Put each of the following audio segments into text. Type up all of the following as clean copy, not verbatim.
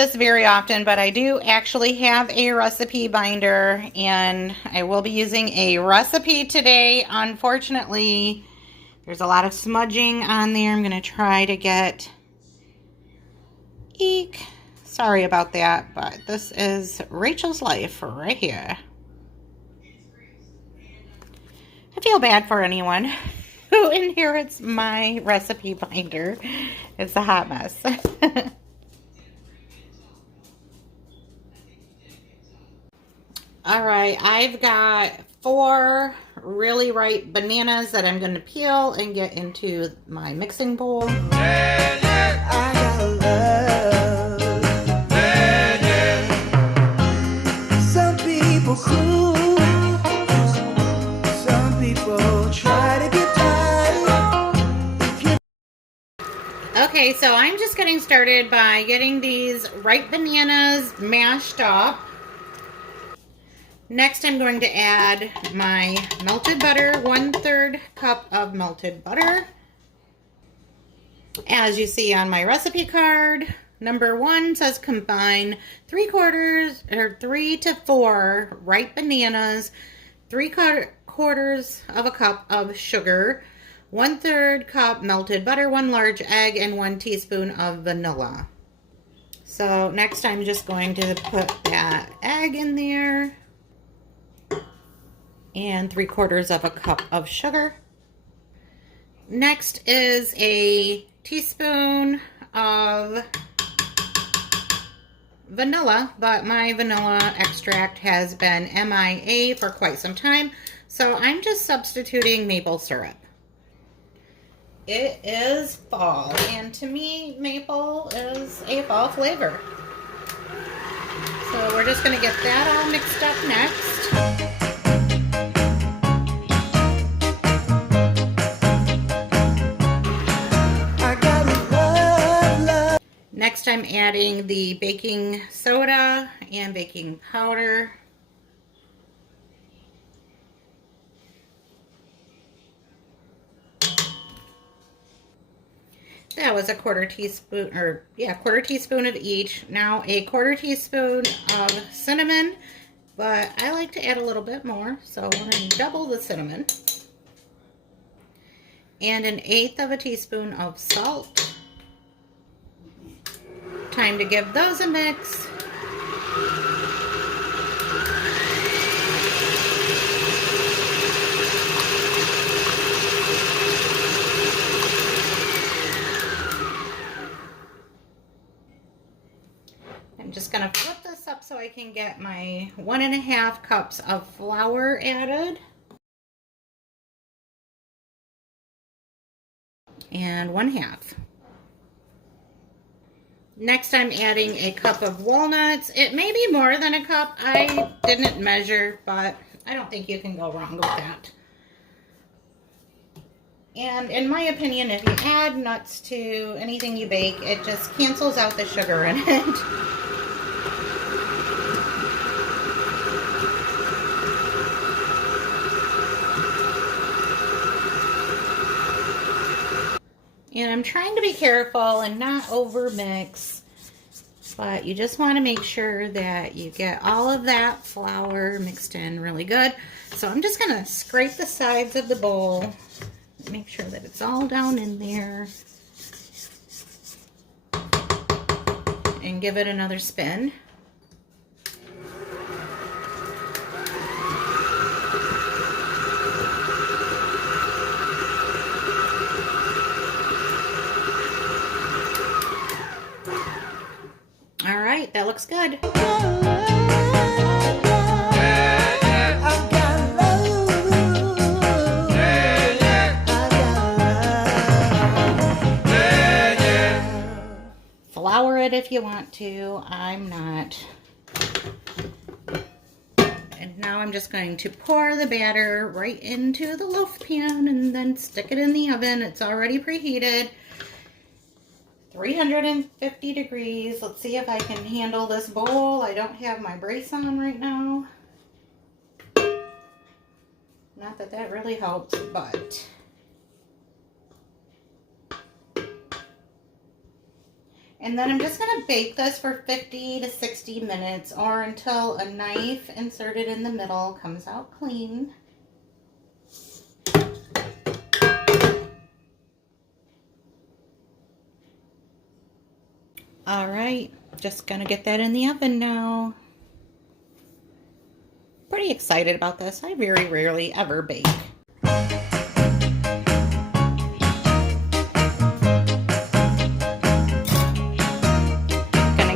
this very often, but I do actually have a recipe binder, and I will be using a recipe today. Unfortunately, there's a lot of smudging on there. I'm going to try to get... Eek. Sorry about that, but this is Rachel's life right here. I feel bad for anyone who inherits my recipe binder. It's a hot mess. All right, I've got 4 really ripe bananas that I'm going to peel and get into my mixing bowl. Yeah, yeah. I got love. Yeah, yeah. Some people cool, some people try to get tired. Okay, so I'm just getting started by getting these ripe bananas mashed up. Next, I'm going to add my melted butter, 1/3 cup of melted butter. As you see on my recipe card, number 1 says combine 3 to 4 ripe bananas, 3/4 of a cup of sugar, 1/3 cup melted butter, 1 large egg, and 1 teaspoon of vanilla. So next I'm just going to put that egg in there and 3/4 of a cup of sugar. Next is a teaspoon of vanilla, but my vanilla extract has been MIA for quite some time, so I'm just substituting maple syrup. It is fall, and to me, maple is a fall flavor. So we're just going to get that all mixed up next. Next, I'm adding the baking soda and baking powder. That was a quarter teaspoon of each. Now a 1/4 teaspoon of cinnamon, but I like to add a little bit more, so we're going to double the cinnamon. And 1/8 of a teaspoon of salt. Time to give those a mix. I'm just going to flip this up so I can get my 1½ cups of flour added. And 1/2. Next, I'm adding a cup of walnuts. It may be more than a cup. I didn't measure, but I don't think you can go wrong with that. And in my opinion, if you add nuts to anything you bake, it just cancels out the sugar in it. And I'm trying to be careful and not over mix, but you just want to make sure that you get all of that flour mixed in really good. So I'm just going to scrape the sides of the bowl, make sure that it's all down in there, and give it another spin. All right, that looks good. Flour it if you want to. I'm not. And now I'm just going to pour the batter right into the loaf pan and then stick it in the oven. It's already preheated. 350 degrees. Let's see if I can handle this bowl. I don't have my brace on right now. Not that that really helps, but And then I'm just going to bake this for 50 to 60 minutes or until a knife inserted in the middle comes out clean. All right, just going to get that in the oven now. Pretty excited about this. I very rarely ever bake.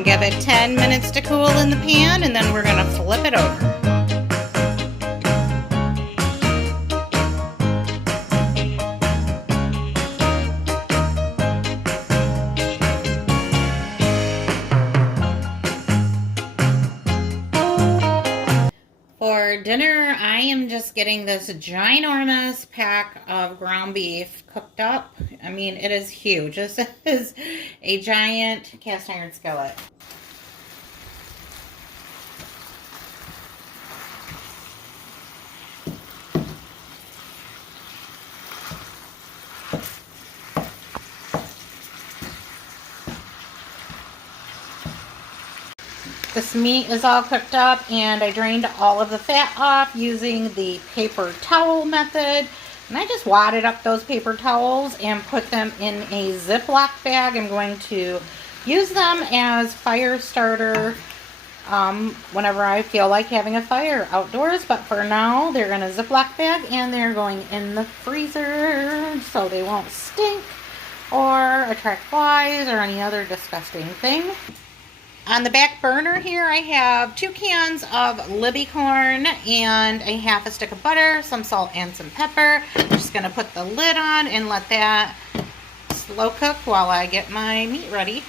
Give it 10 minutes to cool in the pan, and then we're going to flip it over. For dinner, I am just getting this ginormous pack of ground beef cooked up. I mean, it is huge. This is a giant cast iron skillet. This meat is all cooked up, and I drained all of the fat off using the paper towel method. And I just wadded up those paper towels and put them in a Ziploc bag. I'm going to use them as fire starter whenever I feel like having a fire outdoors. But for now, they're in a Ziploc bag and they're going in the freezer so they won't stink or attract flies or any other disgusting thing. On the back burner here, I have 2 cans of Libby corn and a half a stick of butter, some salt and some pepper. I'm just going to put the lid on and let that slow cook while I get my meat ready.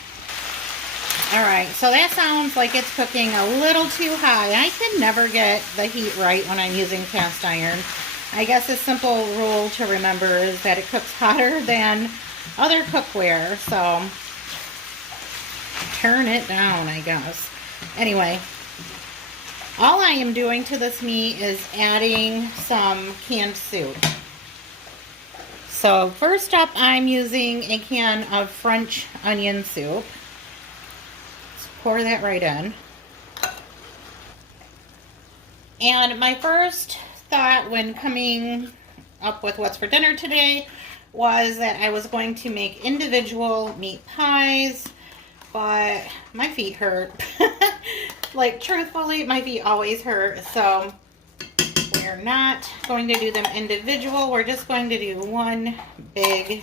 Alright, so that sounds like it's cooking a little too high. I can never get the heat right when I'm using cast iron. I guess a simple rule to remember is that it cooks hotter than other cookware, so turn it down, I guess. Anyway, all I am doing to this meat is adding some canned soup. So first up, I'm using a can of French onion soup. Let's pour that right in. And my first thought when coming up with what's for dinner today was that I was going to make individual meat pies, but my feet hurt. Like, truthfully, my feet always hurt, so we're not going to do them individual. We're just going to do one big,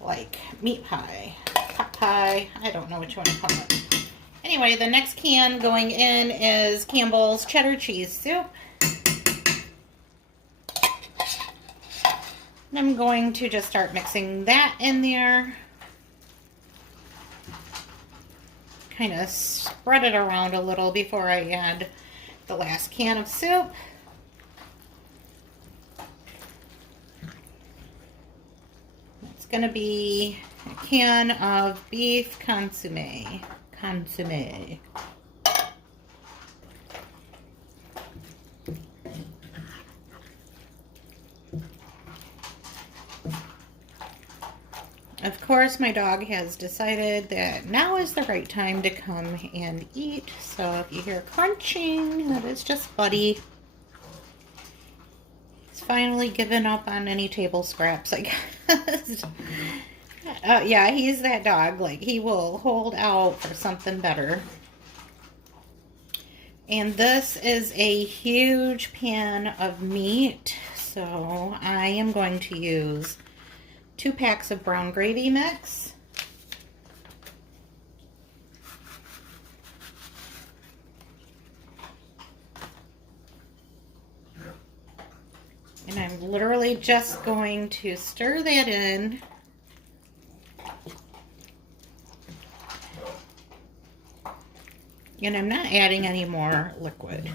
like, meat pie, pot pie. I don't know which one to call it. Anyway, the next can going in is Campbell's cheddar cheese soup. And I'm going to just start mixing that in there. Kind of spread it around a little before I add the last can of soup. It's going to be a can of beef consomme. Of course, my dog has decided that now is the right time to come and eat. So if you hear crunching, that is just Buddy. He's finally given up on any table scraps, I guess. Yeah, he's that dog. Like, he will hold out for something better. And this is a huge pan of meat. So I am going to use 2 packs of brown gravy mix. And I'm literally just going to stir that in. And I'm not adding any more liquid.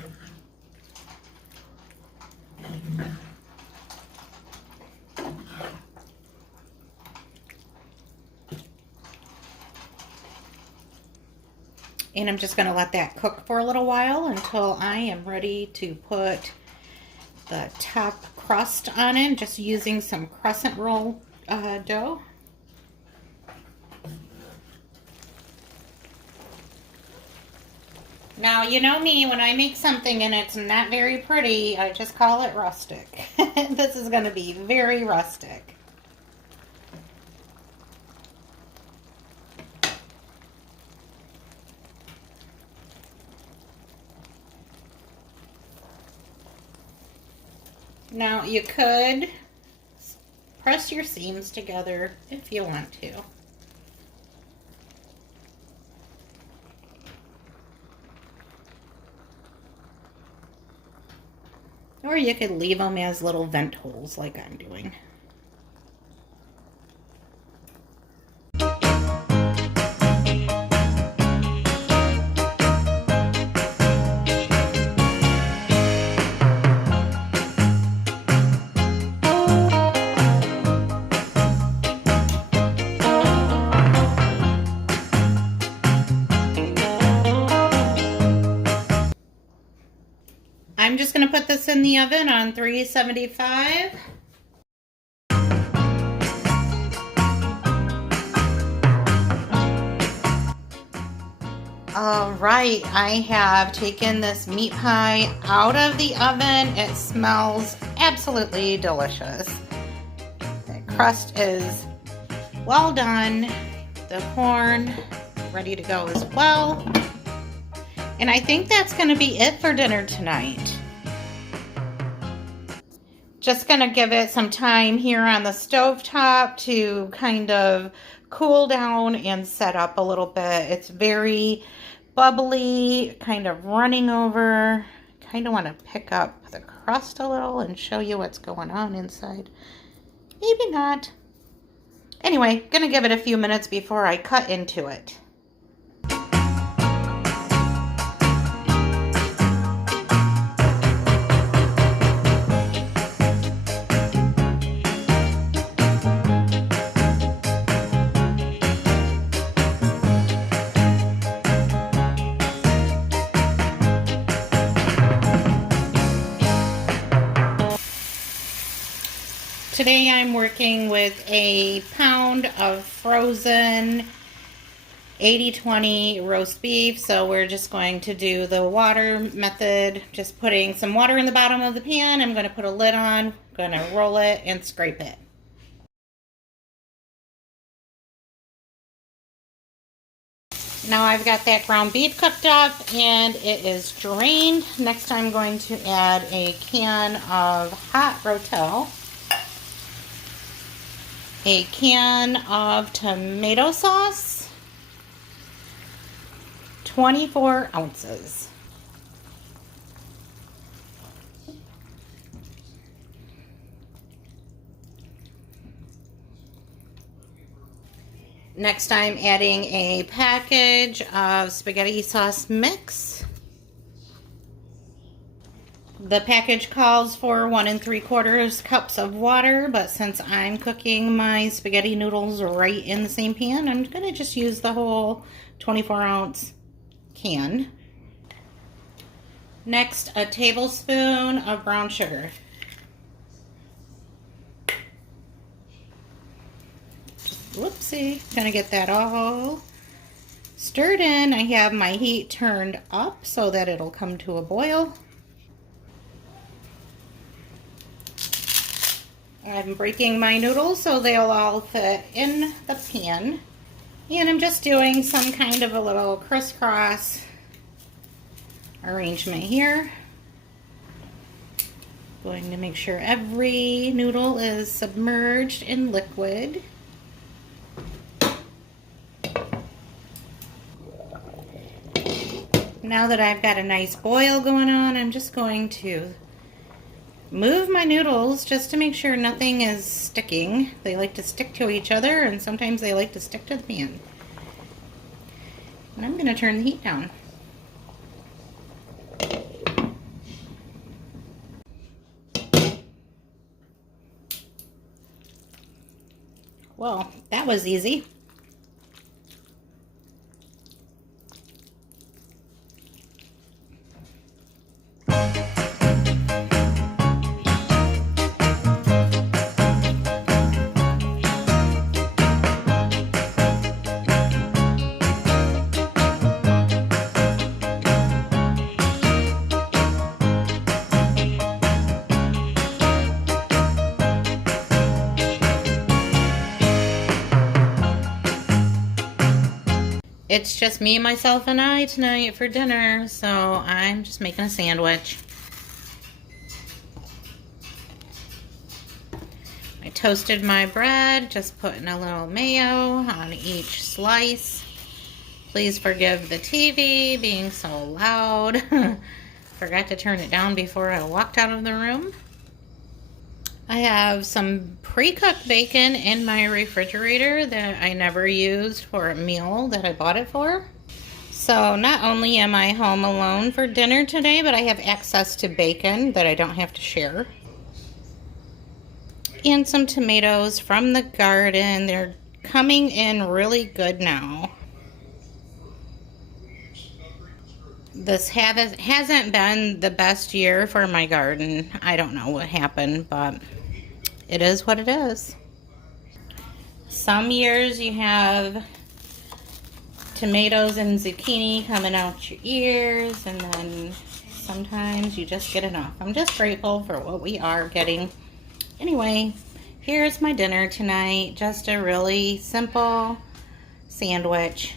And I'm just going to let that cook for a little while until I am ready to put the top crust on it, just using some crescent roll dough. Now, you know me, when I make something and it's not very pretty, I just call it rustic. This is going to be very rustic. Now, you could press your seams together if you want to. Or you could leave them as little vent holes like I'm doing. I'm just going to put this in the oven on 375. All right, I have taken this meat pie out of the oven. It smells absolutely delicious. The crust is well done. The corn ready to go as well. And I think that's going to be it for dinner tonight. Just going to give it some time here on the stovetop to kind of cool down and set up a little bit. It's very bubbly, kind of running over. Kind of want to pick up the crust a little and show you what's going on inside. Maybe not. Anyway, going to give it a few minutes before I cut into it. Today I'm working with a pound of frozen 80/20 roast beef, so we're just going to do the water method, just putting some water in the bottom of the pan. I'm going to put a lid on, going to roll it and scrape it. Now I've got that ground beef cooked up and it is drained. Next I'm going to add a can of hot Rotel, a can of tomato sauce, 24 ounces. Next I'm adding a package of spaghetti sauce mix. The package calls for 1 3/4 cups of water, but since I'm cooking my spaghetti noodles right in the same pan, I'm going to just use the whole 24-ounce can. Next, a tablespoon of brown sugar. Whoopsie, going to get that all stirred in. I have my heat turned up so that it'll come to a boil. I'm breaking my noodles so they'll all fit in the pan. And I'm just doing some kind of a little crisscross arrangement here. Going to make sure every noodle is submerged in liquid. Now that I've got a nice boil going on, I'm just going to move my noodles just to make sure nothing is sticking. They like to stick to each other, and sometimes they like to stick to the pan. And I'm going to turn the heat down. Well, that was easy. It's just me, myself, and I tonight for dinner, so I'm just making a sandwich. I toasted my bread, just putting a little mayo on each slice. Please forgive the TV being so loud. Forgot to turn it down before I walked out of the room. I have some pre-cooked bacon in my refrigerator that I never used for a meal that I bought it for. So not only am I home alone for dinner today, but I have access to bacon that I don't have to share. And some tomatoes from the garden. They're coming in really good now. This hasn't been the best year for my garden. I don't know what happened, but it is what it is. Some years you have tomatoes and zucchini coming out your ears, and then sometimes you just get enough. I'm just grateful for what we are getting. Anyway, here's my dinner tonight. Just a really simple sandwich.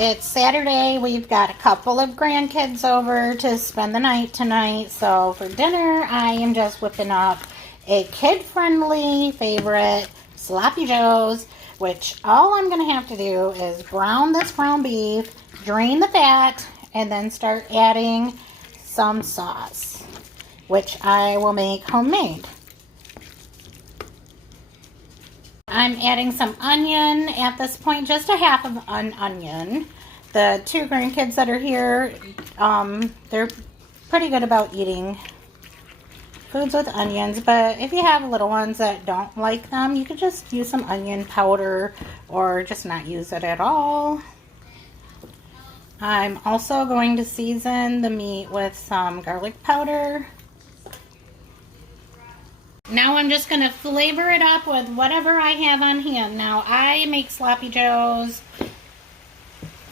It's Saturday. We've got a couple of grandkids over to spend the night tonight. So for dinner, I am just whipping up a kid-friendly favorite, Sloppy Joe's, which all I'm going to have to do is brown this ground beef, drain the fat, and then start adding some sauce, which I will make homemade. I'm adding some onion at this point, just a half of an onion. The two grandkids that are here, they're pretty good about eating foods with onions, but if you have little ones that don't like them, you could just use some onion powder or just not use it at all. I'm also going to season the meat with some garlic powder. Now I'm just going to flavor it up with whatever I have on hand. Now I make Sloppy Joe's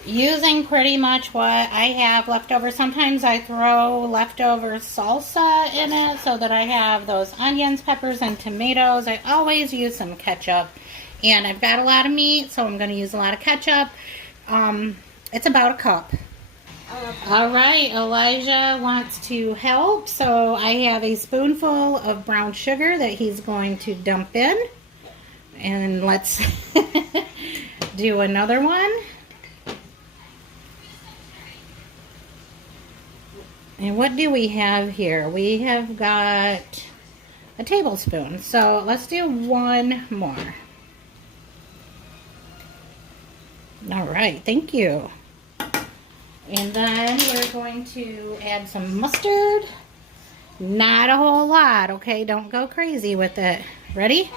using pretty much what I have left over. Sometimes I throw leftover salsa in it so that I have those onions, peppers, and tomatoes. I always use some ketchup. And I've got a lot of meat, so I'm going to use a lot of ketchup. It's about a cup. All right, Elijah wants to help, so I have a spoonful of brown sugar that he's going to dump in. And let's do another one. And what do we have here? We have got a tablespoon, so let's do one more. All right, thank you. And then we're going to add some mustard. Not a whole lot, okay? Don't go crazy with it. Ready?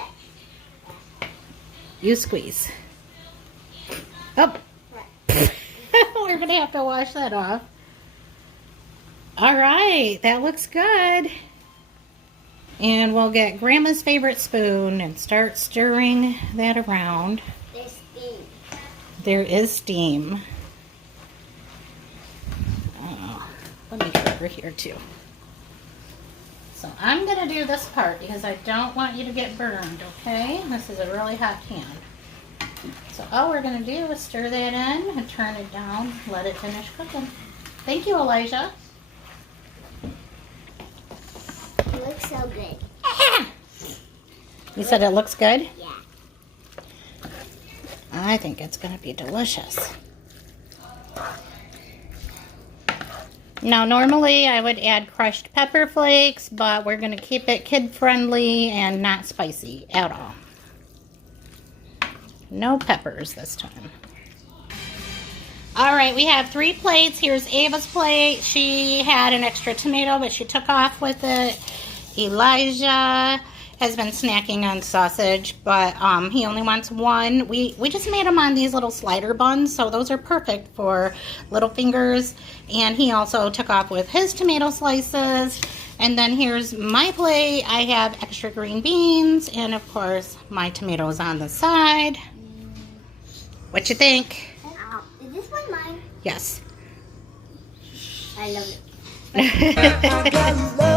You squeeze. Oh. We're going to have to wash that off. All right, that looks good. And we'll get Grandma's favorite spoon and start stirring that around. There's steam. There is steam. Let me get over here too. So I'm going to do this part because I don't want you to get burned, okay? This is a really hot pan. So all we're going to do is stir that in and turn it down, let it finish cooking. Thank you, Elijah. It looks so good. You said it looks good? Yeah. I think it's going to be delicious. Now, normally I would add crushed pepper flakes, but we're going to keep it kid-friendly and not spicy at all. No peppers this time. All right, we have 3 plates. Here's Ava's plate. She had an extra tomato, but she took off with it. Elijah has been snacking on sausage, but he only wants one. We just made them on these little slider buns, so those are perfect for little fingers. And he also took off with his tomato slices. And then here's my plate. I have extra green beans and, of course, my tomatoes on the side. What you think? Is this one mine? Yes. I love it. I got love